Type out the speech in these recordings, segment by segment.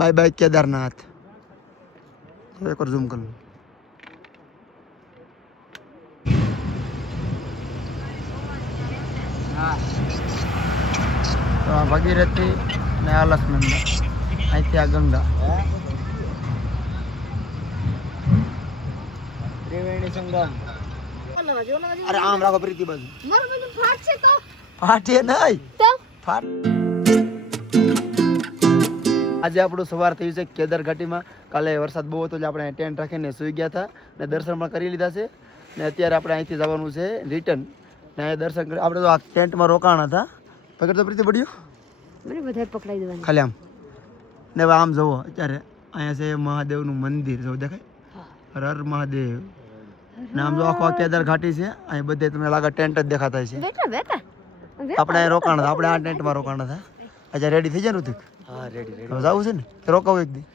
Bye bye Kedarnath. एक और zoom कर लो। तो आ भगीरथी ने अलकनंदा અહીંથી આ ગંગા ત્રિવેણી સંગમ। અરે આમ રાખો પ્રીતિ બાજુ મારું બધું ફાટ છે તો ફાટે નહીં તો ફાટ। આજે આપણું સવાર થયું છે કેદાર ઘાટીમાં। કાલે વરસાદ બહુ હતો એટલે આપણે ટેન્ટ રાખીને સૂઈ ગયા હતા ને દર્શન પણ કરી લીધા છે ને અત્યારે આપણે અહીંથી જવાનું છે રિટર્ન ને દર્શન કરી આપણે તો આ ટેન્ટમાં રોકાણા હતા। પકડ તો પ્રીતિ પડ્યો મને બધા પકડાઈ દેવાનું ખાલી આમ ને હવે આમ જુઓ અત્યારે અહીંયા છે મહાદેવનું મંદિર જો દેખાય હર હર મહાદેવ ને આમ જો આખો કેદાર ઘાટી છે અહીં બધે તમને લાગે ટેન્ટ જ દેખાતા છે। આપણે અહીં રોકાણા હતા આપણે આ ટેન્ટમાં રોકાણા હતા। અચ્છા રેડી થઈ જાય ઋતિક? હા રેડી રેડી હવે જવું છે ને રોકાવું એક દી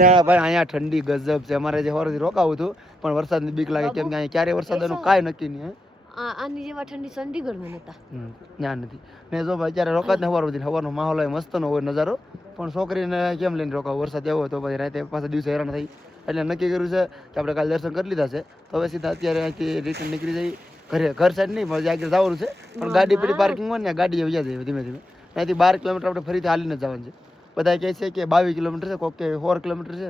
ના ભાઈ અહીંયા ઠંડી ગજબ છે। અમારે જે હોરથી રોકાવું હતું પણ વરસાદની બીક લાગે કેમ કે અહીંયા ક્યારે વરસાદનું કાંઈ નક્કી નહીં। આની જેવા ઠંડી ચંડીગઢમાં નતા ત્યાં નથી ને જો ભાઈ અત્યારે રોકાત ને સવારનો માહોલ હોય મસ્ત નો હોય નજારો પણ છોકરીને કેમ લઈને રોકાવું વરસાદ એવો હોય તો પછી રાતે પાછા દિવસે હેરાન થઈ એટલે નક્કી કર્યું છે કે આપણે કાલે દર્શન કરી લીધા છે તો હવે સીધા અત્યારે અહીંથી રિટર્ન નીકળી જઈ ઘર સાઈડ નહીં આગળ જવાનું છે પણ ગાડી પડી પાર્કિંગ હોય ને ગાડી આવી જાય ધીમે ધીમે અહીંથી 12 કિલોમીટર આપણે ફરીથી હાલીને જવાનું છે। બધા કહે છે કે 22 કિલોમીટર છે કોક કે 4 કિલોમીટર છે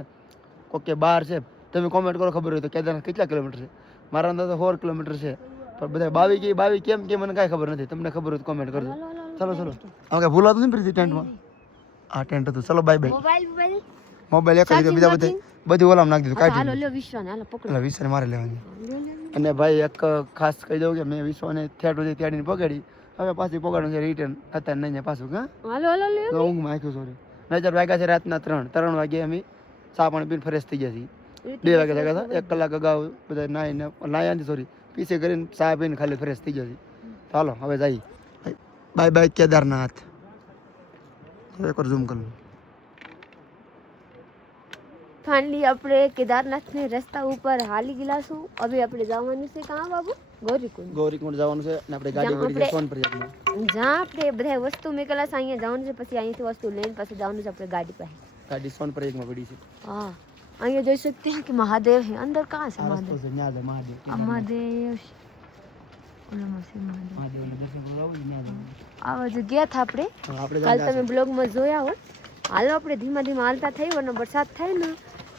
કોક કે 12 છે। તમે કોમેન્ટ કરો ખબર હોય તો કેદારનાથ કેટલા કિલોમીટર છે? મારા અંદર તો 4 કિલોમીટર છે પણ બધા 22 કેમ કે મને કાંઈ ખબર નથી। તમને ખબર હોય તો કોમેન્ટ કરજો। ચલો ચલો આમ કે ભૂલાતું નહીં પ્રીતિ ટેન્ટમાં આ ટેન્ટ હતું। ચલો બાય બાય। મોબાઈલ એક જ બીજા બધી ઓલામ નાખી દીધું કાઢી હાલો લ્યો વિશ્વાને હાલો પકડો વિશ્વાને મારે લેવાની। અને ભાઈ એક ખાસ કહી દઉં કે મેં વિશ્વાને થિયેટર સુધી ત્યાંની પકડી હવે પાછી પકડવાનું છે રિટર્ન અત્યારે નહીં પાછું હા હાલો હાલો લ્યો તો ઊંઘમાં આખ્યું સોરી નજર વાગ્યા છે રાતના 3 વાગે અમે ચા પાણી પીને ફ્રેશ થઈ ગયા છીએ। 2 વાગે જાગ્યા હતા 1 કલાક અગાઉ બધા નાયા સોરી પીછે કરીને ચા પીને ખાલી ફ્રેશ થઈ ગયા છીએ। ચાલો હવે જઈએ બાય બાય કેદારનાથ। એક ઝૂમ કર લો। ફાઇનલી આપણે કેદારનાથને રસ્તા ઉપર હાલી ગયેલા છું। હવે આપણે જવાનું છે કાં બાબુ? ગૌરીકુંડ જવાનું છે ને આપણે ગાડી વળી છે સોનપ્રયાગમાં જ્યાં આપણે બધા વસ્તુ મેકેલા છે અહીંયા જવાનું છે પછી અહીંથી વસ્તુ લઈને પછી જવાનું છે આપણે ગાડી પાસે। ગાડી સોનપ્રયાગમાં પડી છે। હા અહીંયા જોઈ सकते हैं कि महादेव है अंदर। कहाँ से महादेव? महादेव આ જગ્યા था આપણે કાલ તમે બ્લોગમાં જોયા હો। હાલો આપણે ધીમા ધીમા હાલતા થઈ અને વરસાદ થાય ને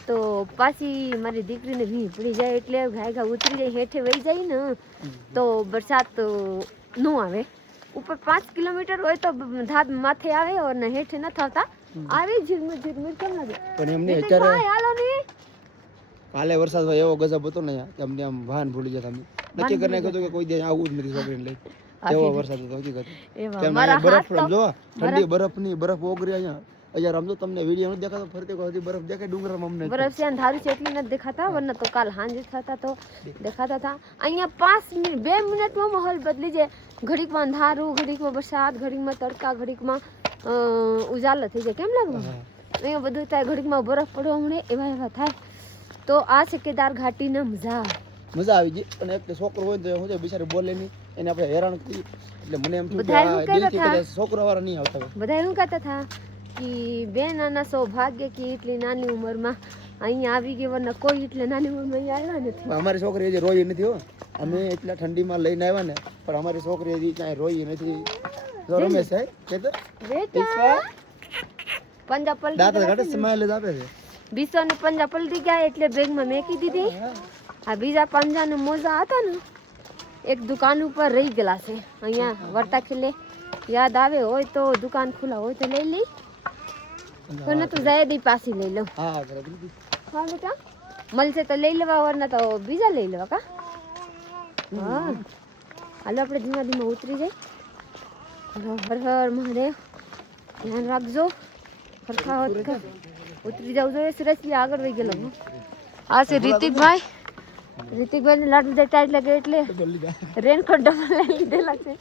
તો પાછી મારી દીકરીને ભીં પડી જાય એટલે ઘાય ઉતરી જાય હેઠે વહી જાય ને તો વરસાદ ન આવે। ઉપર 5 કિલોમીટર હોય તો ધાબ માથે આવે અને હેઠે ન થતા આવે ઝીરમર કેમ લાગે પણ એમને અત્યારે હાલો ને કાલે વરસાદ હોય એવો ગજબ હતો ને કે અમને આમ વાહન ભૂલી જતા અમે નક્કી કરીને કહ્યું કે કોઈ દે આવું જ નથી છોકરીને લઈ એવો વરસાદ હતો હકીકત કે બરફ જો ઠંડી બરફ ઓગરી અહીંયા યાર આમ તો તમને વિડિયો નથી દેખાતો ફરતે કોઈ બરફ દેખાય ડુંગરમાં અમને બરફ છે અંધારું છે એટલે નથી દેખાતા વરના તો કાલ સાંજે થતા તો દેખાતા હતા। અહીંયા 5 મિનિટ 2 મિનિટમાં માહોલ બદલી જાય ઘડીકમાં અંધારું ઘડીકમાં વરસાદ ઘડીકમાં તડકા ઘડીકમાં ઉજાલા થઈ જાય કેમ લાગે અહીંયા બધું થાય ઘડીકમાં બરફ પડવા મળે એવા થાય। તો આ છે કેદાર ઘાટીના મજા આવી ગઈ અને એક છોકરો હોય તો હું બિચારી બોલે નહીં એને આપણે હેરાન કરી એટલે મને એમ થયું કે છોકરા વાળા નહીં આવતા બધા એવું કહેતા હતા કે બેન આના સૌભાગ્ય કે એટલી નાની ઉંમરમાં અહીંયા આવી ગઈ વરના કોઈ એટલે નાની ઉંમરમાં અહીંયા આવ્યા નથી। અમારી છોકરી હજી રોઈ નથી હો અમે એટલા ઠંડીમાં લઈને આવ્યા ને પણ અમારી છોકરી હજી ક્યાંય રોઈ નથી। જો રમેશ છે કે તો બેટા પંજા પલટી દાંત કાઢે સ્માઈલ જ આપે છે। બીસોને પંજા પલટી ગયા એટલે બેગમાં મેકી દીધી। આ બીજા પંજાને મોજા હતા ને એક દુકાન ઉપર રહી ગયેલા છે અહીંયા વર્તા ખેલે યાદ આવે હોય તો દુકાન ખુલ્લા હોય તો લઈ લઈ વરના તો જયદી પાછી લઈ લો। હા બેટા મળશે તો લઈ લેવા વરના તો બીજા લઈ લેવા કા। હા હાલો આપણે ધીમા ધીમા ઉતરી જાય। હર હર મહાદેવ ધ્યાન રાખજો ફરખા હોત ઉતરી જાવ જોઈએ સિરિયસલી આગળ વહી ગયેલો। આ છે રીતિકભાઈ ને લાડુ દે ટાઈટ લાગે એટલે રેનકોટ ડબલ લઈ લીધેલા છે।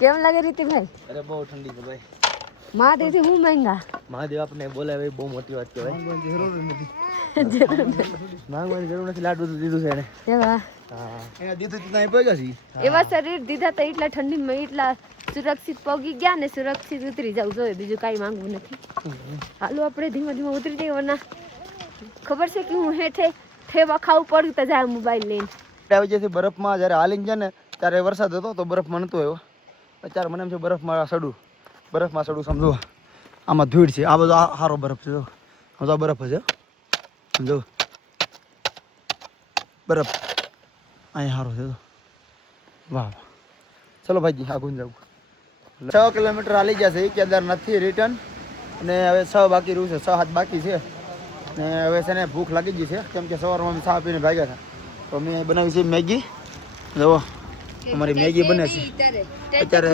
કેમ લાગે રીતિકભાઈ? અરે બહુ ઠંડી છે ભાઈ। મહાદેવ થી હું મહેંગા મહાદેવ આપને બોલાવે બહુ મોટી વાત કહેવાય। માંગવાની જરૂર નથી લાડુ તો દીધું છે એને એવા હા એને દીધું તો નહીં પગ્યા છે એવા શરીર દીધા તો એટલા ઠંડીમાં એટલા સુરક્ષિત પગી ગયા ને સુરક્ષિત ઉતરી જવું જોઈએ, બીજું કાંઈ માંગવું નથી. હાલો આપણે ધીમે ધીમે ઉતરી જઈએ, વરના ખબર છે કે હું હેઠે ઠેવા ખાવું પડ્યું તો જાય મોબાઈલ લઈને. આવી જશે બરફમાં જ્યારે હાલીને છે ને ત્યારે વરસાદ હતો તો બરફમાં નહોતો આવ્યો. અત્યારે મને એમ છે બરફમાં સડું સમજો. આમાં ધૂળ છે, આ બધો સારો બરફ છે. જો આમ તો બરફ છે, સમજો બરફ અહીંયા સારો છે. વાહ ચલો ભાઈજી આગળ જવું. 6 કિલોમીટર હાલી જશે કેદારનાથથી રિટર્ન, અને હવે 6 બાકી રહ્યું છે, 6-7 બાકી છે. ને હવે છે ને ભૂખ લાગી ગઈ છે, કેમ કે સવારમાં અમે ચા પીને ભાગ્યા હતા. તો અમે બનાવી છે મેગી. જુઓ અમારી મેગી બને છે અત્યારે.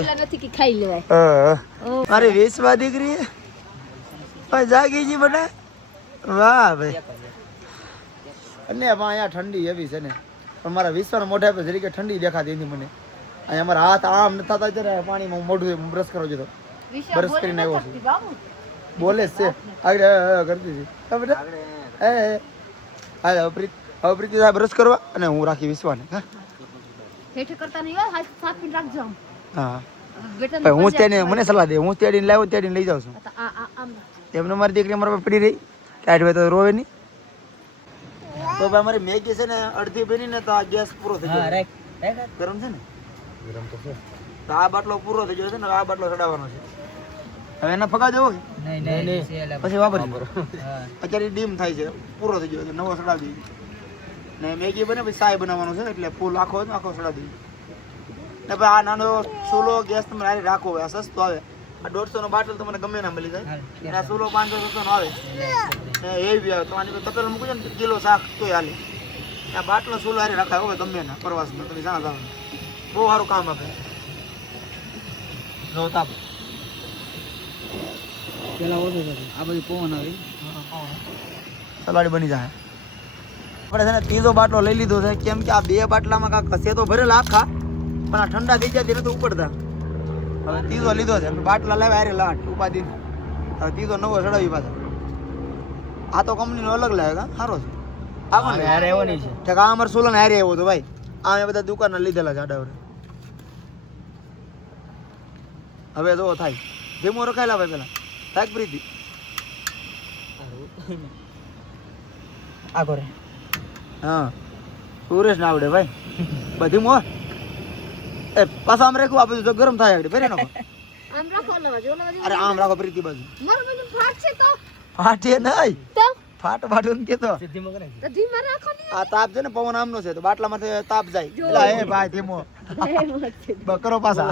ખાઈ લેવાય મારી વેસવા દીકરી જાગી જી બને. વાહ ભાઈ. અને અહીંયા ઠંડી એવી છે ને, પણ મારા વિશ્વના મોઢા પર જરીકે ઠંડી દેખાતી નથી મને. અહીંયા અમારા હાથ આમ ન થતા ત્યારે પાણીમાં મોઢું બ્રશ કરવો જોઈએ, બ્રશ કરીને આવ્યો છું. બોલે જ છે આગળ કરતી હતી. હવે પ્રીતિ સાહેબ બ્રશ કરવા અને હું રાખી વિશ્વાને. હા હું તેને મને સલાહ દે, હું તેડીને લાવ્યો તેડીને લઈ જાઉં છું. એમને મારી દીકરી અમારા પર પડી રહી ટાઈટ હોય તો રોવે નહીં. તો ભાઈ અમારી મેગી છે ને અડધી બની ને તો આ ગેસ પૂરો થઈ ગયો. ગરમ છે ને? ગરમ તો છે. તો આ બાટલો પૂરો થઈ ગયો છે ને, આ બાટલો ચડાવવાનો છે. હવે એને ફગા દેવો કે નહીં? પછી વાપરજો. અત્યારે ડીમ થાય છે, પૂરો થઈ ગયો છે, નવો ચડાવી દઈએ. ને મેગી બને પછી સાય બનાવવાનો છે, એટલે ફૂલ આખો ચડાવી દઈએ. ને ભાઈ આ નાનો ચૂલો ગેસ તમે હારે રાખો, આ સસ્તો આવે. આ 150 નો બાટલ તમને ગમે ના મળી જાય. અને આ ચૂલો 500-600 નો આવે ને એ બી આવે. તમારી તપેલ મૂકી ને કિલો શાક તોય હાલે. આ બાટલો ચૂલો હારે રાખાય હવે ગમે ના પ્રવાસમાં તમે જાણ જાવ, બહુ સારું કામ આપે. જો તાપ પેલા ઓછો છે, આ બધી પવન આવી સલાડી બની જાય. આપણે છે ને ત્રીજો બાટલો લઈ લીધો છે, કેમ કે આ 2 બાટલામાં કાંક હશે તો ભરેલા આખા, પણ આ ઠંડા થઈ જાય નથી ઉપડતા. હવે ત્રીજો લીધો છે, બાટલા લાવ્યા અરે લાટ ઉપાધિ. હવે ત્રીજો નવો ચડાવી પાછા. આ તો કંપનીનો અલગ લાગે, સારો છે. આ પણ હારે એવો નહીં છે કે આ અમારે સોલન હારે એવો તો ભાઈ. આ મેં બધા દુકાનના લીધેલા છે આડાવડે. હવે જો થાય ધીમો રખાયેલા ભાઈ પેલા થાક પ્રીતિ આ કરે. હા સુરેશ ના આવડે ભાઈ બધી મો. એ પાછા આમ રાખવું, આ બધું તો ગરમ થાય આગળ ફેરે નાખો. આમ રાખો અરે આમ રાખો પ્રીતિ બાજુ. મારું બધું ફાટશે તો ફાટે નહીં તો ફાટ બાટું કેતો તો ધીમા રાખો ને. આ તાપ છે ને પવન આમનો છે તો બાટલામાંથી તાપ જાય. એટલે એ ભાઈ ધીમો બકરો પાછા.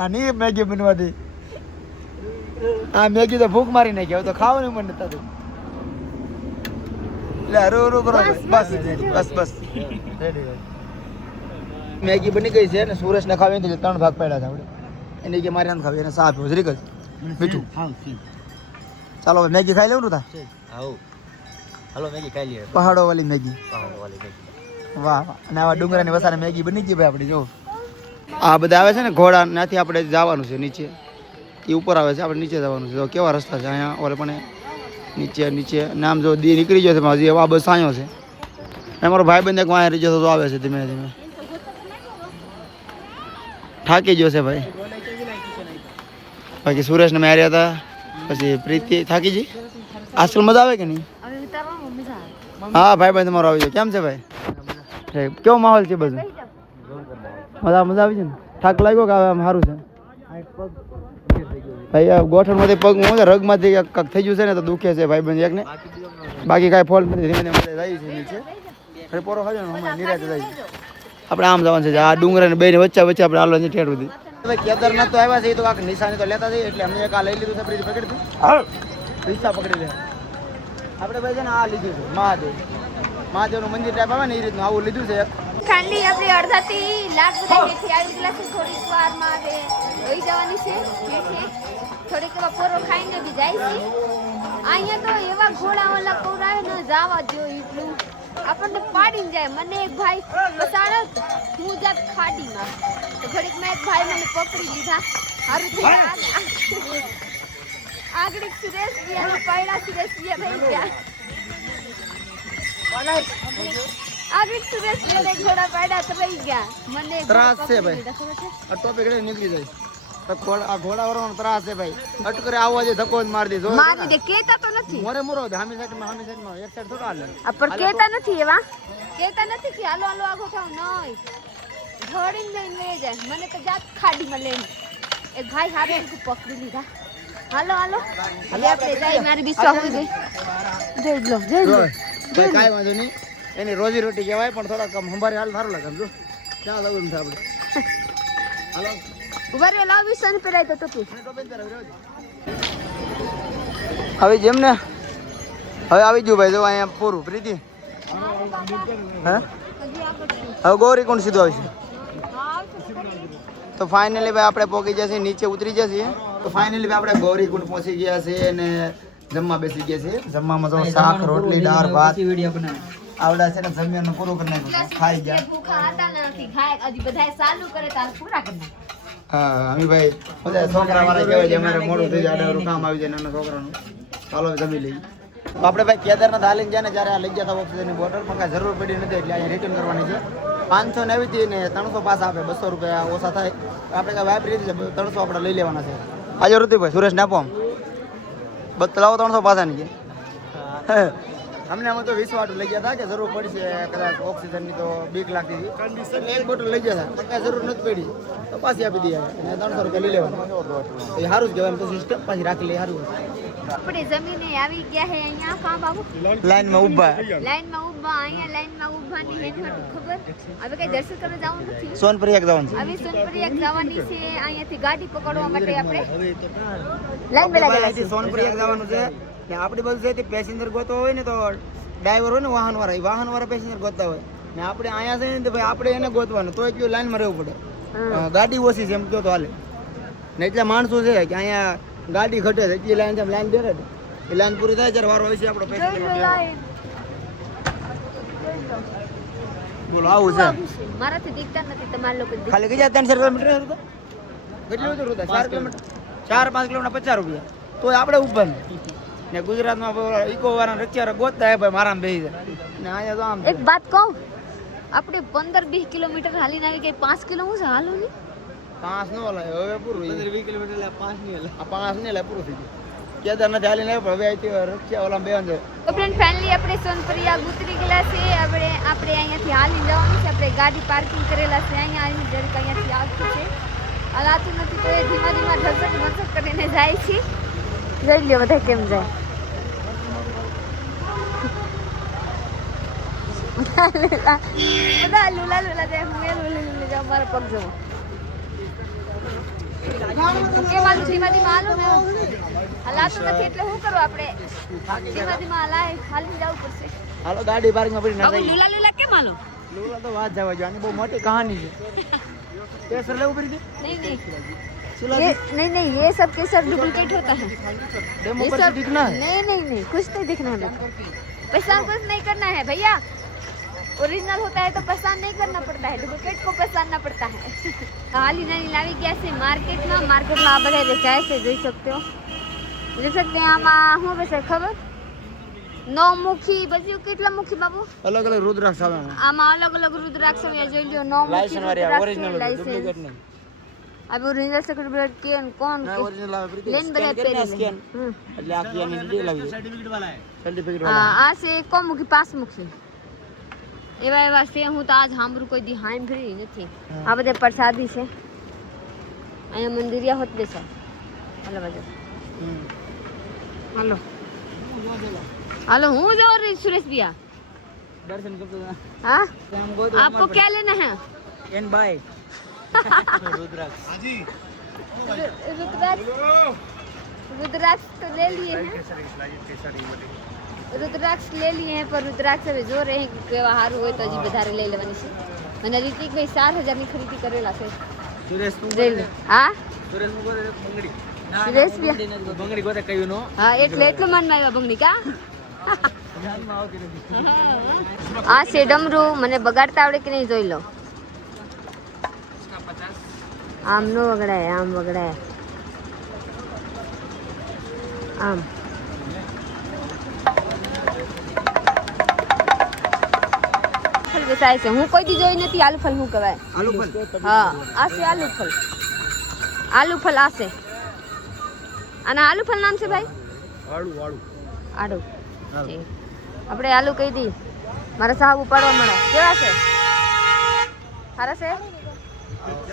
આ ની મેગી બનવા દે. આ મેગી તો ભૂખ મારી નાખી, હવે તો ખાવાનું મન નતા થતું. એટલે હરો હરો કરો બસ બસ બસ રેડી. મેગી બની ગઈ છે ને સુરેશ ને ખાવી નથી, 3 ભાગ પડ્યા છે આપણે. એને કે મારે આમ ખાવી, એને સાફ જરીક જ મીઠું. ચાલો હવે મેગી ખાઈ લેવું તા. હાલો મેગી ખાઈ લઈએ. પહાડો વાળી મેગી. વાહ વાહ. અને આવા ડુંગરાની વસાને મેગી બની ગઈ ભાઈ આપણી. જો આ બધા આવે છે ને ઘોડા, ત્યાંથી આપણે જવાનું છે નીચે. એ ઉપર આવે છે, આપણે નીચે જવાનું છે. તો કેવા રસ્તા છે અહીંયા ઓલે પણ નીચે નામ જો દી નીકળી ગયો છે હજી. આ બસ સાયો છે. અમારો ભાઈ બંધ એક વાંહે રહી જતો તો આવે છે ધીમે ધીમે. થાકી ગયો છે ભાઈ. બાકી સુરેશ ને માર્યા હતા, પછી પ્રીતિ થાકી જી. આજકાલ મજા આવે કે નહીં? હા ભાઈ ભાઈ તમારો આવી ગયો. કેમ છે ભાઈ? કેવો માહોલ છે બધું? મજા આવી છે ને? થાક લાગ્યો કે આમ સારું છે ભાઈ? આ ગોઠણમાંથી પગ રગમાંથી કાંક થઈ ગયું છે ને તો દુખે છે ભાઈ બંધ એકને. બાકી કાંઈ ફોલ્ટ નથી. ધીમે ધીમે જાય છે નીચે. અરે પોરો ખાજો ને હમણાં નિરાતે જાય. આપણે આમ જવાનું છે, આ ડુંગર ને બે ને વચ્ચે આપણે હાલવાનું છે ઠેઠ સુધી. ભાઈ કેદારનાથ તો આવ્યા છે, એ તો કાંક નિશાની તો લેતા જઈએ. એટલે અમે એક આ લઈ લીધું છે. પકડી દીધું રિક્ષા પકડી લે. આપણે ભાઈ છે ને આ લીધું છે મહાદેવનું મંદિર ટાઈપ આવે ને એ રીતનું આવું લીધું છે. ખાંડલી આપણી અડધાથી લાખ બધા હેઠી આવી ગયેલા છે. થોડીક વારમાં હવે હોઈ જવાની છે હેઠે. થોડીક એવા પોરો ખાઈને બી જાય છે. અહીંયા તો એવા ઘોડા ઓલા કોરાય ને જવા જો એટલું આપણને પાડીને જાય. મને એક ભાઈ બસાડો હું જાત ખાડીમાં, તો ઘડીકમાં એક ભાઈ મને પકડી લીધા. સારું થઈ આગળ સુરેશ બી અને પહેલા સુરેશ બી થઈ ગયા. આગળ સુરેશ મને ઘોડા પાડ્યા તો રહી ગયા મને ત્રાસ છે ભાઈ. ખબર છે આ ટોપિક લઈને નીકળી જાય તો આ ઘોડા વાળવાનો ત્રાસ છે ભાઈ. અટકરે આવવા જે ધક્કો જ મારી દે. જોયો મારી દે કેતા તો નથી મોરે મોરો દે હામી સાઈડમાં એક સાઈડ થોડો હાલે. આ પર કેતા નથી એવા કેતા નથી કે હાલો હાલો આગો થાવ નહીં ઘોડીને લઈને લઈ જાય મને તો જાત ખાડીમાં લઈને એક ભાઈ હારે પકડી લીધા હાલો હાલો હવે આપણે જાય મારી બિસ્વા હોઈ ગઈ જોઈ લો ભાઈ કાંઈ વાંધો નહીં. એની રોજી રોટી કહેવાય પણ થોડાક સંભારી હાલ સારું લાગે. સમજો ક્યાં જવું નથી આપણે. હાલો ઉભા રહ્યો લાવ વિસન પેરાય તો ટોપી હવે જેમ ને હવે આવી ગયું ભાઈ. જો અહીંયા પૂરું પ્રીતિ. હે હવે ગૌરી કોણ સીધું આવશે તો ફાઇનલી ભાઈ આપણે પહોંચી જશે નીચે ઉતરી જશે. તો ફાઇનલી આપણે ગૌરી કુંડ પહોંચી ગયા છે અને જમવા બેસી ગયા છે. જમવામાં તો શાક રોટલી દાળ ભાત આવડા છે ને જમ્યાનું પૂરું કરી નાખ્યું. ખાઈ ગયા. ભૂખા હતા નથી ખાય હજી બધાય ચાલુ કરે તો પૂરા કરી નાખે હા અમીભાઈ બધા છોકરા વાળા કહેવાય છે અમારે મોડું થઈ જાય આડે કામ આવી જાય નાના છોકરાનું. ચાલો જમી લઈએ. તો આપણે ભાઈ કેદારનાથ હાલીને જાય ને જ્યારે આ લઈ ગયા હતા ઓક્સિજનની બોટલ પણ કાંઈ જરૂર પડી નથી એટલે અહીંયા રિટર્ન કરવાની છે. 590 થી ને 300 પાછા આપે. 200 રૂપિયા ઓછા થાય. આપણે કાંઈ વાપરી છે 300 આપણે લઈ લેવાના છે. આજે ઋતિભાઈ સુરેશને આપો આમ બતલાવો 300 પાછા ની છે. અમને અમે તો 20 વાટું લઈ ગયા હતા કે જરૂર પડશે કદાચ ઓક્સિજનની તો બીક લાગતી હતી એટલે એક બોટલ લઈ ગયા હતા. કાંઈ જરૂર નથી પડી તો પાછી આપી દઈએ અને 300 રૂપિયા લઈ લેવાના. એ સારું જ કહેવાય. એમ તો સિસ્ટમ પાછી રાખી લઈએ સારું. આપણે જમીને આવી ગયા હે અહીંયા કા બાબુ લાઈનમાં ઊભા લાઈનમાં ઊભા અહીંયા લાઈનમાં ઊભાની હેન ખબર હવે કઈ દર્શન કરવા જવાનું નથી. સોનપ્રિયા જવાનું છે. હવે સોનપ્રિયા જવાની છે. અહીંયાથી ગાડી પકડવા માટે આપણે લાઈન માં લાગેલા સોનપ્રિયા જવાનું છે ને આપણી બાજુ છે તે પેસેન્જર ગોતવા હોય ને તો ડ્રાઈવર હોય ને વાહનવાળા પેસેન્જર ગોતતા હોય ને આપણે અહીંયા છે ને ભાઈ આપણે એને ગોતવાનું તો કયો લાઈનમાં રહેવું પડે. ગાડી ઓછી છે એમ કહો તો હાલે ને એટલા માણસો છે કે અહીંયા ગાડી ઘટે છે એટલી લાઈન લાઈન બેઠે એ લાઈન પૂરી થાય ત્યારે વારો હોય છે આપણો પેસેન્જર. બોલો આવું છે. મારાથી દીકતા નથી તમારા લોકો ખાલી કઈ 300 કિલોમીટર હતું કેટલું હતું 4 કિલોમીટર 4-5 કિલોમીટર 50 રૂપિયા તો આપણે ઉભા ને ગુજરાતમાં ઇકો વાળા રચ્યા ગોતતા હે ભાઈ મારામાં બેસી જાય ને અહીંયા તો આમ એક વાત કહું આપણે 15-20 કિલોમીટર હાલીને આવી ગઈ 5 કિલો હું હાલો ની 5 નો હલાય હવે પૂરું 15-20 કિલોમીટર એટલે 5 નહીં હલાય આ 5 નહીં હલાય પૂરું થઈ ગયું. કેદારનાથ હાલીને આવ્યો હવે અહીંથી રચ્યા ઓલા બેન છે. તો ફ્રેન્ડ ફાઇનલી આપણે સોનપ્રિયા ઉતરી ગયા છે. આપણે અહીંયાથી હાલી જવાનું છે. આપણે ગાડી પાર્કિંગ કરેલા છે અહીંયા આવીને જરીક અહીંયાથી આવતું છે હલાતું નથી તો એ ધીમા ધીમા ઢસક કરીને જાય છે. જોઈ લ્યો બધા કેમ જાય. બધા લુલા જાય હું એ લુલી જાઉં મારા પગ જવો કેમ આલું ધીમા ધીમા હાલો ને હલાતું નથી એટલે શું કરવું આપણે ધીમા ધીમા હલાય હાલી જવું પડશે. હાલો ગાડી પાર્કિંગમાં પડી ના જાય. લુલા કેમ હાલો લુલા તો વાત જવા જો આની બહુ મોટી કહાની છે. કેસર લેવું પડી દે नहीं ये सब केसर डुप्लीकेट होता है. डेमो पर से दिखना है. नहीं कुछ नहीं दिखना है. पहचान कुछ नहीं करना है भैया. ओरिजिनल होता है तो पहचान नहीं करना पड़ता है. डुप्लीकेट को पहचानना पड़ता है. हाली नहीं लावी गया से मार्केट में आप બધા વેચાય છે જોઈ શકते हो. જોઈ सकते हैं આમાં હું બેસે ખબર 9 મુખી બજ્યું કેટલા મુખી બાબુ અલગ અલગ રુદ્રાક્ષ આવે આમાં અલગ રૂદ્રાક્ષ આવે જોઈ લો 9 મુખી ઓરિજિનલ ડુપ્લીકેટ નહીં. अब ओरिजिनल सर्टिफिकेट केन कौन ના ઓરિજિનલ આવે પ્રીતિ लेन बड़ा पेरे સ્કેન એટલે આ કિયાની ડીટેલ આવી જાય. સર્ટિફિકેટ વાળા હે સર્ટિફિકેટ हां વાળા आ से को मुखी पास मुखी एवा से હું તો આજ હાંભરું કોઈ દી હાઈમ ફરી નથી. આ બધે પ્રસાદી છે અહીંયા મંદિરિયા હોત બેસા હાલો બાજુ હાલો હાલો હું જો રે સુરેશ भैया દર્શન કરતો हां हम गो आपको क्या लेना है एन बाय रुद्राक्ष हाजी रुद्राक्ष तो ले लिए हैं रुद्राक्ष ले लिए हैं पर रुद्राक्ष अभी जो रहे व्यवहार हुए तो हजी વધારે લઈ લેવાની છે. અને રિતિક ભાઈ 4000 ની ખરીદી કરેલા છે. સુરેશ તું હા સુરેશ નું ગોરે બંગડી સુરેશ બંગડી ગોતે કયું નો હા એટલે એટલું મનમાં આવ્યા બંગડી કા ધ્યાનમાં આવતી નથી. આ છે ડમરું મને બગાડતા આવડે કે નહીં જોઈ લો. આમ નો વગડાય આમ વગડાય આમ થાય છે. હું કોઈ દી જોઈ નથી. આલુ ફલ શું કહેવાય? આલુ ફલ. હા, આ છે આલુ ફલ. આલુ ફલ આ છે. આના આલુ ફલ નામ છે ભાઈ? આડું. ઠીક. આપણે આલુ કહી દી. મારા સાહેબ ઉપાડવા મળે. કેવા છે? સારા છે?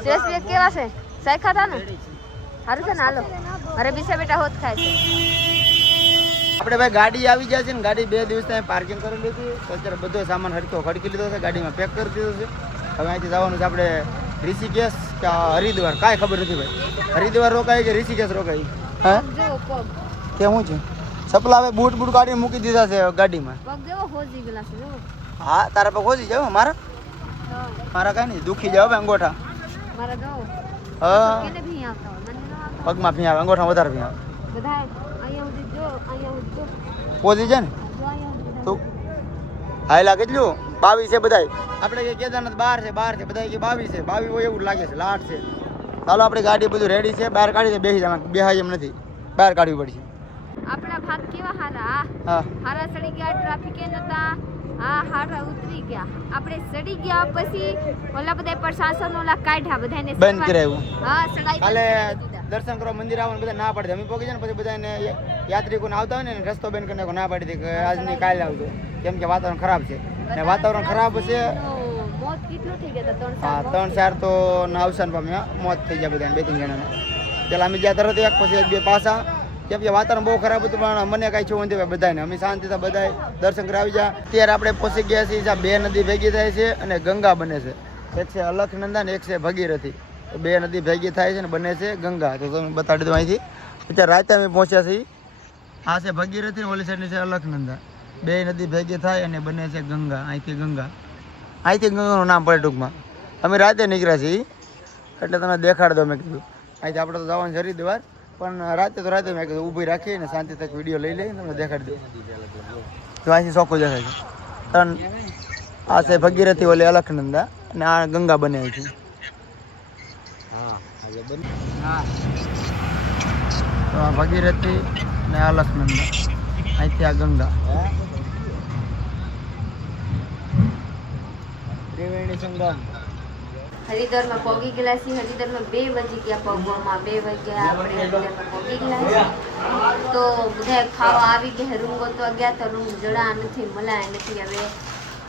શ્રેષ્ઠ કેવા છે? સાયખા હતા ને? સારું છે ને? હાલો મારે બીસે બેટા હોત ખાય છે. આપણે ભાઈ ગાડી આવી જાય છે ને, ગાડી 2 દિવસ ત્યાં પાર્કિંગ કરેલી હતી. તો અત્યારે બધો સામાન હરખો ખડકી લીધો છે, ગાડીમાં પેક કરી દીધો છે. હવે અહીંથી જવાનું છે આપણે ઋષિકેશ કે હરિદ્વાર, કાંઈ ખબર નથી ભાઈ. હરિદ્વાર રોકાય કે ઋષિકેશ રોકાય? હા જો પગ કેવું છે? ચપલા હવે બૂટ કાઢીને મૂકી દીધા છે ગાડીમાં. પગ જેવો હોજી ગયેલા છે. જો હા તારા પગ ખોજી જાવ. મારા કાંઈ નહીં, દુખી જાવ હવે અંગોઠા. મારા જો હા કેને ભી આવતા હોય, મને ન આવતા પગમાં ભી આવે, અંગોઠા વધારે ભી આવે. બધા અહીંયા સુધી જો, અહીંયા સુધી જો, પોઝી છે ને જો અહીંયા સુધી તું હાયલા કેટલું 22 છે બધાય. આપણે કે કેદારનાથ 12 છે બધા કે 22 છે. 22 હોય એવું લાગે છે, લાટ છે. ચાલો આપણી ગાડી બધું રેડી છે, બહાર કાઢી છે. બેસી જવાનું, બેહાય એમ નથી, બહાર કાઢવી પડશે. આપણા ભાગ કેવા હારા. હા હારા સડી ગયા, ટ્રાફિકે નતા. હા હારા ઉતરી ગયા. આપણે સડી ગયા પછી ઓલા બધા પ્રશાસન ઓલા કાઢ્યા બધાને બંધ કરાવ્યું. હા સડાઈ કાલે બંધ કરી દીધા. દર્શન કરવા મંદિર આવવાનું બધા ના પાડી દે. અમે પહોંચી જાય ને પછી બધાને યાત્રિકોને આવતા હોય ને રસ્તો બંધ કરીને ના પાડી દે કે આજની કાલે આવજો, કેમ કે વાતાવરણ ખરાબ છે. ને વાતાવરણ ખરાબ છે. મોત કેટલું થઈ ગયા હતા? હા 3-4 તો અવસાન પામ્યા, મોત થઈ ગયા બધા 2-3 જણાના. પેલા અમે જ્યાં તરત એક પછી 1-2 પાછા, કેમ કે વાતાવરણ બહુ ખરાબ હતું. પણ મને કાંઈ છું નથી બધાને, અમે શાંતિથી બધા દર્શન કરાવી ગયા. અત્યારે આપણે પહોંચી ગયા છીએ જ્યાં 2 નદી ભેગી થાય છે અને ગંગા બને છે. એક છે અલખનંદા ને એક છે ભગીરથી. તો 2 નદી ભેગી થાય છે ને બને છે ગંગા. તો તમે બતાડી દો અહીંથી. અત્યારે રાતે અમે પહોંચ્યા છીએ. આ છે ભગીરથી ને ઓલી સાઈડની છે અલખનંદા. 2 નદી ભેગી થાય અને બને છે ગંગા. અહીંથી ગંગાનું નામ પડે ટૂંકમાં. અમે રાતે નીકળ્યા છીએ એટલે તમે દેખાડ દો. મેં કીધું અહીંથી આપણે તો જવાનું છે હરિદ્વાર, પણ રાતે મેં કીધું ઊભી રાખીને શાંતિ તક વિડીયો લઈ લઈને તમને દેખાડી દઉં. તો અહીંથી ચોખ્ખું દેખાય છે. કારણ આ છે ભગીરથી ઓલી અલખનંદા અને આ ગંગા બને અહીંથી. તો આ ભગીરથી ને અલખનંદા, અહીંથી આ ગંગા. ત્રિવેણી સંગમ. હરિદ્વારમાં પહોંચી ગયેલા છીએ. હરિદ્વારમાં 2 વાગી ગયા પગવામાં. 2 વાગ્યા આપણે હરિદ્વારમાં પહોંચી ગયેલા છીએ. તો બધા ખાવા આવી ગયા. રૂમ ગોતવા ગયા તો રૂમ જડા નથી, મળ્યા નથી.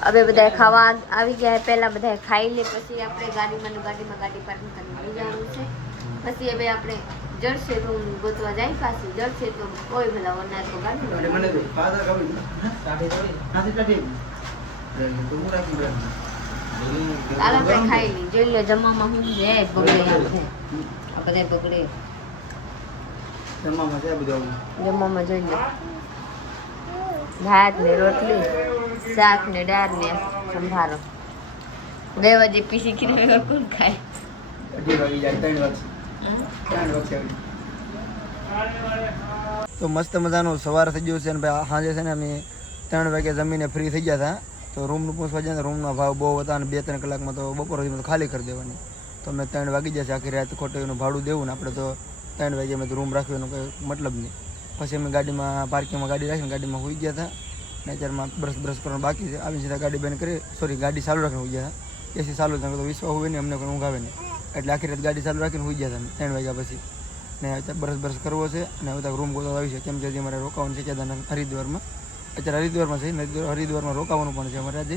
હવે બધા ખાવા આવી ગયા. પહેલા બધા ખાઈ લે પછી આપણે ગાડી પાર્કિંગ કરીને લઈ જવાનું છે. પછી હવે આપણે જડશે રૂમ ગોતવા જાય. પાછી જડશે તો કોઈ ભલા વરના તો ગાડી ચાલો આપણે ખાઈ લઈએ. જોઈ લો જમવામાં શું છે. બગડે આ બધા બગડે જમવામાં જોઈ લો. ભાત ને રોટલી, શાક ને દાળ ને સંભારો. 2 વાગે પીસી ખીને કોણ ખાય? તો મસ્ત મજાનું સવાર થઈ ગયું છે ને ભાઈ. સાંજે છે ને અમે 3 વાગે જમીને ફ્રી થઈ ગયા હતા. તો રૂમનું પૂછવા જાય ને રૂમનો ભાવ બહુ હતા અને 2-3 કલાકમાં તો બપોર સુધીમાં તો ખાલી કરી દેવાની. તો અમે 3 વાગી જશે આખી રાત ખોટું એનું ભાડું દેવું ને આપણે તો 3 વાગે અમે તો રૂમ રાખવાનો કંઈ મતલબ નહીં. પછી અમે ગાડીમાં પાર્કિંગમાં ગાડી રાખીને ગાડીમાં હોઈ ગયા હતા. નેચરમાં બ્રશ કરવાનું બાકી છે. આવી સીધા ગાડી બંધ કરી ગાડી ચાલુ રાખીને હોઈ ગયા હતા. એસી ચાલુ થાય તો વિશ્વાસ હોય ને અમને કોઈ ઊંઘ આવે નહીં. એટલે આખી રાત ગાડી ચાલુ રાખીને હોઈ ગયા હતા 3 વાગ્યા પછી. ને અત્યારે બ્રશ કરવો છે અને હવે રૂમ ગોતવા આવી છે. કેમ કે હજી અમારે રોકાવાનું છે કેદારનાથ હરિદ્વારમાં. અત્યારે હરિદ્વારમાં છે, હરિદ્વારમાં રોકાવાનું પણ છે અમારે આજે.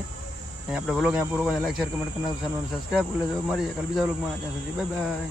અને આપણે વ્લોગ અહીંયા પૂરો કરીને લાઈક શેર કમેન્ટ કરનાર, સબસ્ક્રાઈબ કરી લેજો. મળીએ કાલે બીજા વ્લોગમાં. ત્યાં સુધી બાય બાય.